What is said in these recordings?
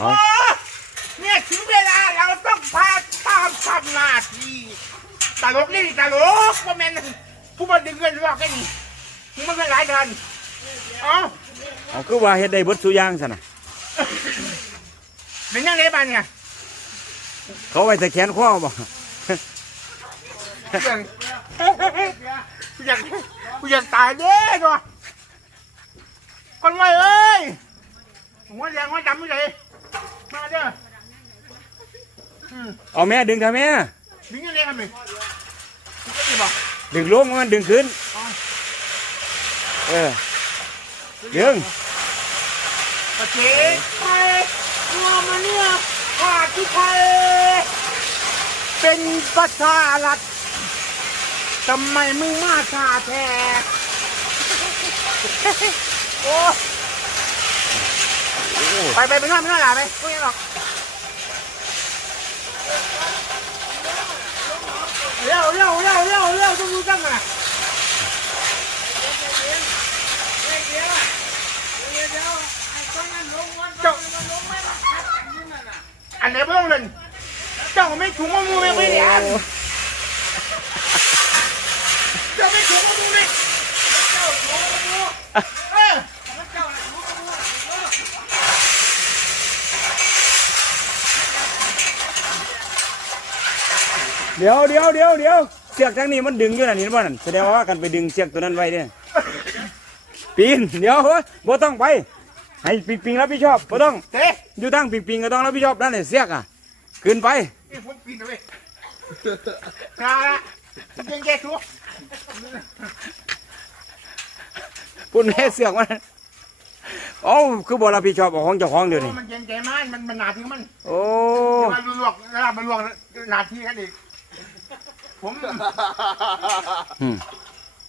เอาโอ้เนี่ยถึงเวลาเราต้องพาตามทำหน้าที่ตลกนี่ตลกว่าแม่นผู้มาดึงเงินหลอกไอ้นี่มึงมันเป็นหลายเดือนเอ้าเอาคือว่าเฮ็ดได้เบิดสุอย่างซะนะเป็นยังไงบ้างเนี่ยเขาไว้แต่แขนคอบ่อย่างกูอยากกูอยากตายเด้อตัวคนไว้เอ้ยหัวแดงหัวดำไม่เลย มาเด้ออืมเอาแม่ดึงเถอะแม่ดึงยังไงกันมึงมึงก็ดีบอกดึงลงมันดึงขึ้น เออ ดึงประเทศไทยรวมมาเนี่ยว่าที่ไทยเป็นประชารัฐทำไมมึงมาชาแท้โอ้ ไปไปไปนอนไปนอนหลับไปไม่หรอกเร็วเร็วเร็วเร็วเร็วต้องรู้จังอะเจ้าอันไหนไม่ต้องเล่นเจ้าไม่ถุงมือไม่ไม่เรียนเจ้าไม่ถุงมือไม่เจ้าถุงมือ เออเดี๋ยวเดี๋ยวเดี๋ยวเดี๋ยวเสียกทางนี้มันดึงอยู่นั่นเห็นบ่นั่นแสดงว่ากันไปดึงเสียกตัวนั้นไว้เนี่ยปีนเดี๋ยวเฮ้ยบ่ต้องไป ให้ปิงปิงรับผิดชอบบ่ต้องเต้อยู่ทางปิงปิงก็ต้องรับผิดชอบนั่นแหละเสียกอะขึ้นไปนี่ผมปีนเลยนาละเก่งแก่ชัวปุ่นแม่เสียกมันเอ้าคือบ่รับผิดชอบเอาของเจ้าของเดี๋ยวนี้มันเก่งแก่มันมันมันหนาทีมัน โอ้มันลวกระดับมันลวกหนาทีกันอีก ผมอืม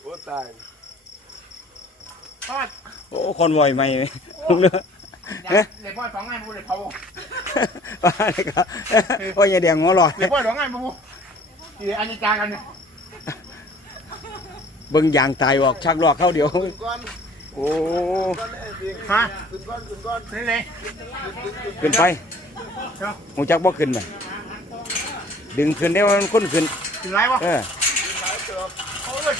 โอ้ตายทอดโอ้คนบ่อยไหมลุงเด้อเดี๋ยวพ่อสองงานบูเลยเผาว่าเลยครับโอ้ยอย่าเดียงหัวหลอดเดี๋ยวพ่อสองงานบูเดี๋ยวอันนี้จากันเนี่ยเบิ่งยางตายออกชักลอกเข้าเดียวขึ้นก้อนโอ้ก้อนเลยพี่ฮะขึ้นก้อนขึ้นก้อนนี่เลยขึ้นไปหูจักบ่ขึ้นไปดึงขึ้นได้ว่ามันค้นขึ้น ถึงไรวะเออโอ้ย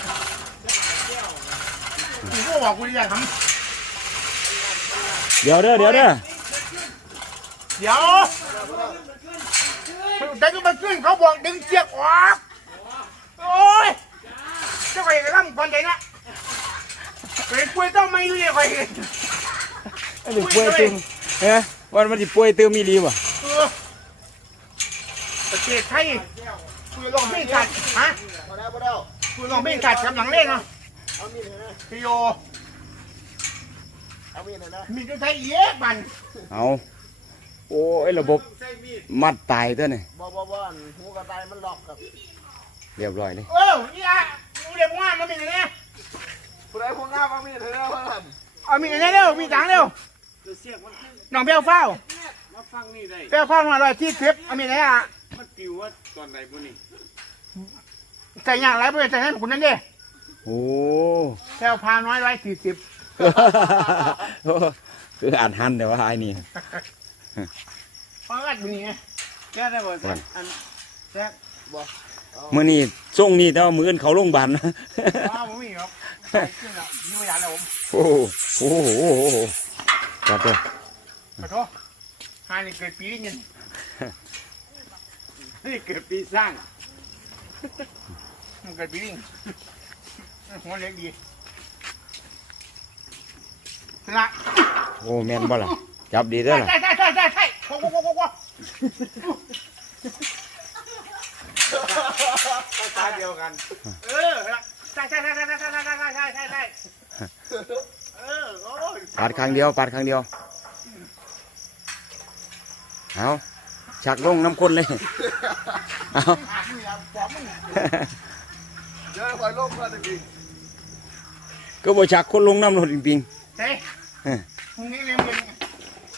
กูก็บอกกูอยากทเดี๋ยวเด้อเดี๋ยวเด้อำเดี๋ยวแต่ก็มาขึ้นเขาบอกดึงเชือกออกโอ้ยเจ้าไปกระทำคนใจนะเป็นกล้วยต้องไม่รู้เลยใครอันนี้ป่วยตึมเฮ้ยวันมันสิป่วยตึมมีดีว่ะเออประเทศไทย คุยลองเพลงขัดฮะพอแล้วพอแล้วคุยลองเพลงขัดกำลังเล่นเนาะเอามีดให้นะพี่โยเอามีดให้นะมีตัวไทยเยอะมันเอาโอ้ยระบบมัดตายตัวนี่บ่บ่บ่อันหูกระต่ายมันล็อกครับเรียบร้อยเลยเออนี่อะมึงเรียกว่ามันเป็นยังไงผู้ใดคงงามเอามีดให้นะว่าหั่นเอามีอะไรเร็วมีตังค์เร็วน้องเบลเฝ้ามาฟังนี่ได้เบลเฝ้ามาลอยที่เทปเอามีอะไรอะ มันปิวว่าตอนไหนบุนี่ใส่ยางไรเพื่อนใส่ให้ผมนั่นเด้โอ้เบลพาน้อยร้อยสี่สิบคืออ่านหันแต่ว่าไอ้นี่เพราะว่าอย่างนี้ไงแก้ได้บ่วันอันแจ๊คมื้อนี้ส่งนี่แต่ว่ามื้ออื่นเขาโรงพยาบาลนะว้าวผมมีครับใส่ขึ้นแล้วนี่ไม่อยากแล้วผมโอ้โหโอ้โหโอ้โหโอ้โหจัดเลยขอโทษฮานี่เกิดปีนี้เงิ นนี่เกิดปีสร้างมันเกิดปีนี้หัวเล็กดีละโอ้แม่นบ่ล่ะจับดีเด้อล่ะใช่ใช่ใช่ใช่ใช่โว้โว้โว้โว้โว้ตาเดียวกัน เออใช่ใช่ใช่ใช่ใช่ใช่ใช่ใช่ใช่ใช่ใช่เออโอ้ย ปาดครั้งเดียวปาดครั้งเดียวเอา ชักลงน้ำข้นเลย เอาอะนี่อะบอกมึงเดี๋ยวคอยลบก่อนพี่ก็บ่ชักคนลงน้ำรถจริงเฮ้ยๆเออมึงนี่มึงมึ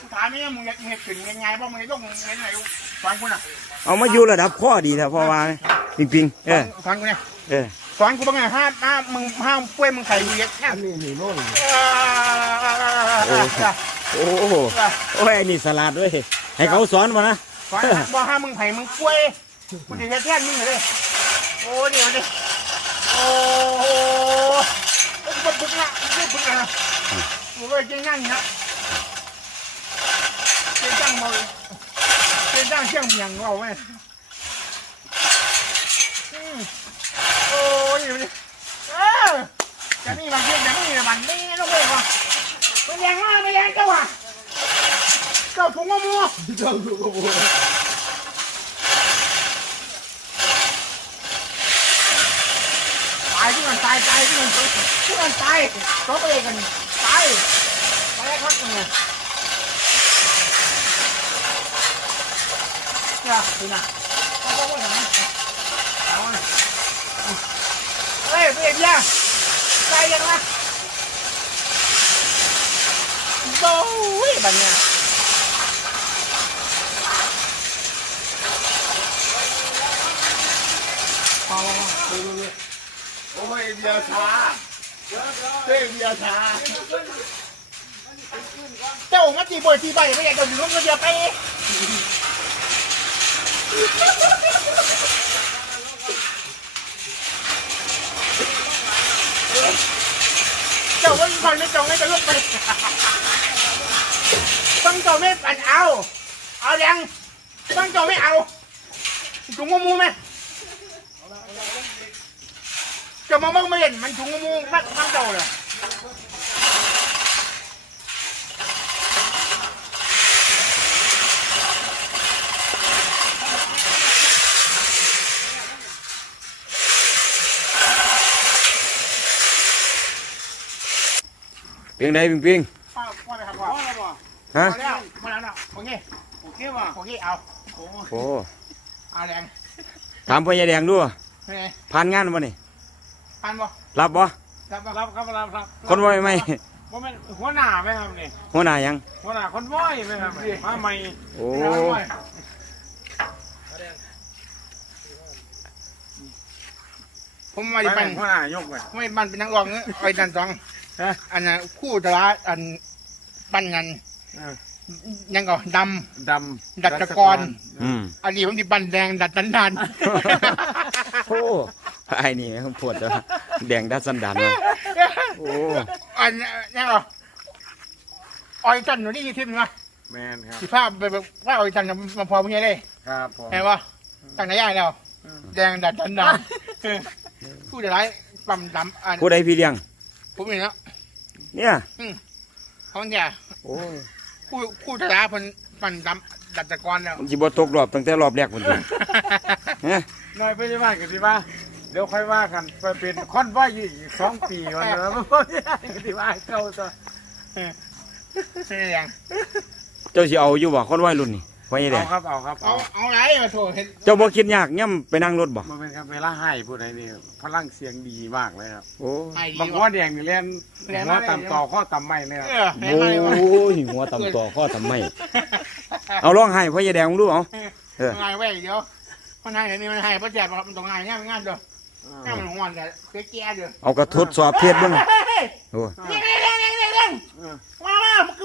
งถามนี่มึงอยากมึงอยากขึ้นยังไงบ้างมึงจะต้องยังไงฟังกูน่ะเอามาอยู่ระดับข้อดีแต่พอว่าจริงๆเออฟังกูเนี่ยเออสอนกูบ้างไงห้ามห้ามมึงห้ามป่วยมึงไข่มึงเย็ดแค่อันนี้นี่โน่นเออโอ้โหโอ้ยไอ้นี่สลัดด้วยให้เขาสอนมานะ ขอให้บ่ห้ามึงไผ่มึงกล้วยกูจะแทนมึงเลยโอ้เดี๋ยวดิโอ้โหบึกบึกละบึกบึกละมึงก็จะนั่งนะจะจ้างมาจะจ้างเชี่ยงเมียงเราไหมโอ้ยเดี๋ยวดิเออจะนี่บางทีจะนี่มันนี่ลูกเอ้ยวะมันแรงมากมันแรงเจ้าว่ะ เจ้าถุงมะม่วงเจ้าดูกระโบนตายที่มันตายตายที่มันที่มันตายตัวเองกันตายตายครับเนี่ยเนี่ยดูนะเอาไปไหนเอาเฮ้ยเบียร์เนี่ยตายยังนะโอ้ยบันเนี่ย โอ้ยเบี ยร์ช้าเต้เบียช้าเจ้ามาตีบอยตีใบไม่อยากจะอยู่ร่วมกันเดียวไปเจ้าว่ามีคนไม่จองไม่จะลุกไปต้องเจ้าไม่ปั่นเอา เอายังต้องเจ้าไม่เอาถุงงูมูไหมเจ้ามาบ้างไม่เห็นมันถุงงูมูบ้างบ้างเจ้าเลยเพียงใดปิงปิงพ่อพ่อเลยครับพ่อพอแล้วบ่ฮะมาแล้วมาแล้วนะโอเคโอเคบ่โอเคเอาโอ้โอ้เอาแรงถามพ่อใหญ่แดงดูเฮ้ยผ่านงานบ่นี่ ปันบ่รับบ่รับบ่รับครับรับครับคนบ่ไหมว่าแม่นหัวหน้าไหมครับนี่หัวหน้ายังหัวหน้าคนว้อยไหมครับนี่มาใหม่โอ้ผมมาดิปันหัวหน้ายกไปไม่ปันเป็นนักร้องเนอะไอ้ดันสองอันนั้นคู่ตลาดอันปันงันยังก็ดดำำดัดตะกอนอืมอันนี้ผมดิปันแดงดัดดันดานโอ้ ไอ้นี่มันปวดจ้ะแดงดัดสันดานมาโอ้อันยังก็ออยจันหนูนี่ทิพย์นะแมนครับสิภาพไปแบบว่าออยจันมาพอพวกนี้เลยครับผมเห็นปะตั้งไหนย่างแล้วแดงดัดดันดำคู่ตลาดปั๊มดำอันผู้ใดพี่เลี้ยงผมเห็นแล้วเนี่ยเขาเนี่ยโอ้คู่คู่ตลาดเพิ่นปั่นดำดัดตะกอนแล้วมันสิบ่ตกรอบตั้งแต่รอบแรกพุ่นติฮะน้อยไปที่บ้านกันสิว่า เดี๋ยวค่อยว่ากันไปเป็นคอนว้อยอยู่อีกสองปีวันนั้นไม่ได้กันสิว่าเก่าตัวเสียงเจ้าสิเอาอยู่บ่คนวัยรุ่นนี่พ่อใหญ่แดเอางครับเอาครับเอาเอาเอาไรมาโถเห็นเจ้าบ่คิดยากย่ำไปนั่งรถบ่มันเป็นครับเวลาให้ผู้ใดนี่พลังเสียงดีมากเลยครับโอ้ไอ้บางหัวแดงนี่เล่นหัวต่ำต่อข้อต่ำไม่เลยครับเออเห็นโอ้มาเลยวะยหัวต่ำต่อข้อทำไมเอาร้องไห้พ่อใหญ่แดงมึงดูเอาเออง่ายเว้ยเดี๋ยวมันให้เดี๋ยวนี้มันให้เพราะแจกมันต้องง่ายง่ายง่ายเด้อ ง่ายมันหวานแต่เจ๊แก่เด้อเอากระทดสอบเทียบเบิ่งโอ้เร่งเร่งเร่งเร่งเร่งเร่งมามาตั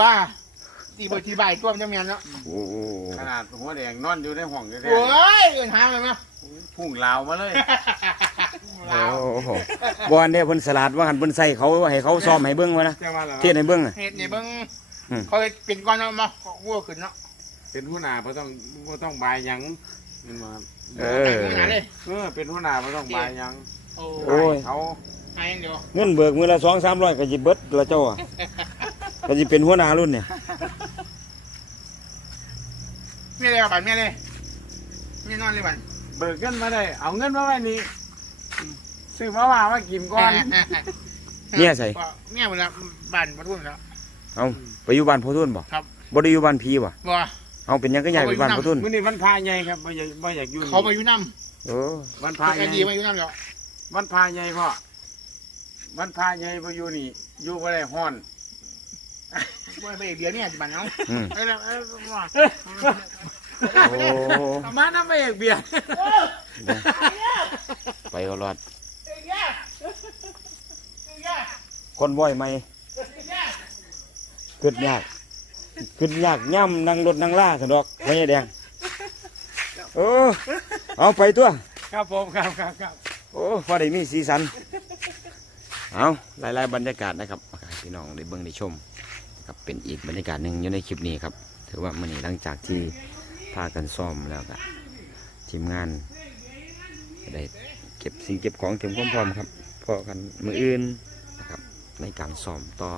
วตีบทีใบตัวมันจะเมียนเนาะโอ้โหขนาดหัวแดงนอนอยู่ในห้องแท้โอ้ยเงินหาเลยมั้ยๆพุ่งลาวมาเลยโอ้โหบอลเนี่ยเพิ่นสลัดว่าหันเพิ่นใส่เขาให้เขาซ้อมให้เบิ่งไว้นะจะมาแล้วเทียบให้เบิ่งอะเหตุเนี่ยเบิ้งอืมเขาเป็นก้อนมาวัวขึ้นเนาะเป็นหัวหน้าบ่ต้องบ่ต้องบายหยัง นี่มาเอเอออเลยเออเป็นหัวหน้าบ่ต้องบายหยังโอ้โอ้ย เขาให้เดียวเงินเบิกมือละสองสามร้อยก็จิเบิดละเจ้าอะก็จิเป็นหัวหน้ารุ่นเนี่ยเมียเลยบันเมียเลยเมียนอนเลยบันเบิกเงินมาได้ เอาเงินมาไว้นี่ซื้อมาว่ามากินก่อนเนี่ยใส่เมียหมดแล้วบันมาทุ่มแล้ว เอาไปอยู่บ้านพ่อทุนบ่ครับบ่ได้อยู่บ้านพีบ่บ่ เอาเป็นหยังก็ย้ายไปบ้านพ่อทุนมื้อนี้วันพาใหญ่ครับบ่อยากบ่อยากอยู่นี่เขามาอยู่น้โอ้วันำพาพาใหญ่ดีมาอยู่น้ำแล้ววันพาใหญ่พ่อวันพาใหญ่บ่อยู่นี่ อยู่บ่ได้ฮ้อนบ่ไปเบียร์เนี่ยบันเนาะอืมเอ้ยเอ้ยว่าโอ้มาน้ำไม่เอกเบียร์ไปเอารอดเอ้ยแย่เอ้ยแย่คนบ่อยไหมเอ้ยแย่เกิดยาก เกิดยากย่ำนั่งรถนั่งล่าสนดอกไม่ใช่แดงโอ้เอาไปตัว ครับผมครับครับครับโอ้พอได้มีสีสัน เอาหลายๆบรรยากาศนะครับให้พี่น้องได้เบิ่งได้ชมครับเป็นอีกบรรยากาศหนึ่งอยู่ในคลิปนี้ครับ ถือว่ามันนี้หลังจากที่พากันซ่อมแล้วก็ทีมงานก็ได้เก็บสิ่งเก็บของเตรียมความพร้อมครับพอกันมืออื่นนะครับในการซ่อมต่อ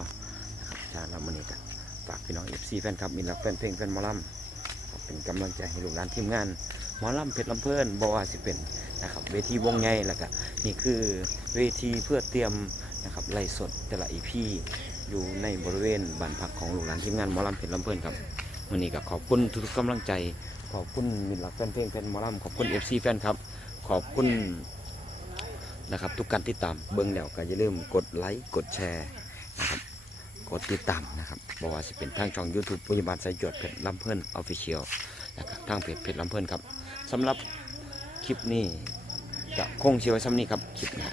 นะครับจากนั้นมันนี้ก็ ฝากพี่น้องเอฟซีแฟนคลับมิตรรักแฟนเพลงแฟนหมอลำครับเป็นกำลังใจให้ลูกหลานทีมงานหมอลำเพชรลำเพลินบว่าสิเป็นนะครับเวทีวงใหญ่แล้วก็นี่คือเวทีเพื่อเตรียมนะครับไล่สดแต่ละอีพีอยู่ในบริเวณบ้านพักของลูกหลานทีมงานหมอลำเพชรลำเพลินครับวันนี้ก็ขอบคุณทุกๆกำลังใจ ขอบคุณมิตรรักแฟนเพลงแฟนหมอลำขอบคุณเอฟซีแฟนครับขอบคุณนะครับทุกการติดตามเบิ้งแล้วก็อย่าลืมกดไลค์กดแชร์ กดติดตามนะครับบอกว่าจะเป็นทางช่อง YouTube พยาบาลสายจวดเพชรลำเพิ่นออฟฟิเชียลนะครับทางเพจเพจลำเพิ่นครับสำหรับคลิปนี้จะคงเชียวไว้ซ้ำนี้ครับคลิปหน้า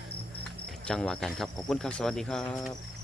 จังหวะกันครับขอบคุณครับสวัสดีครับ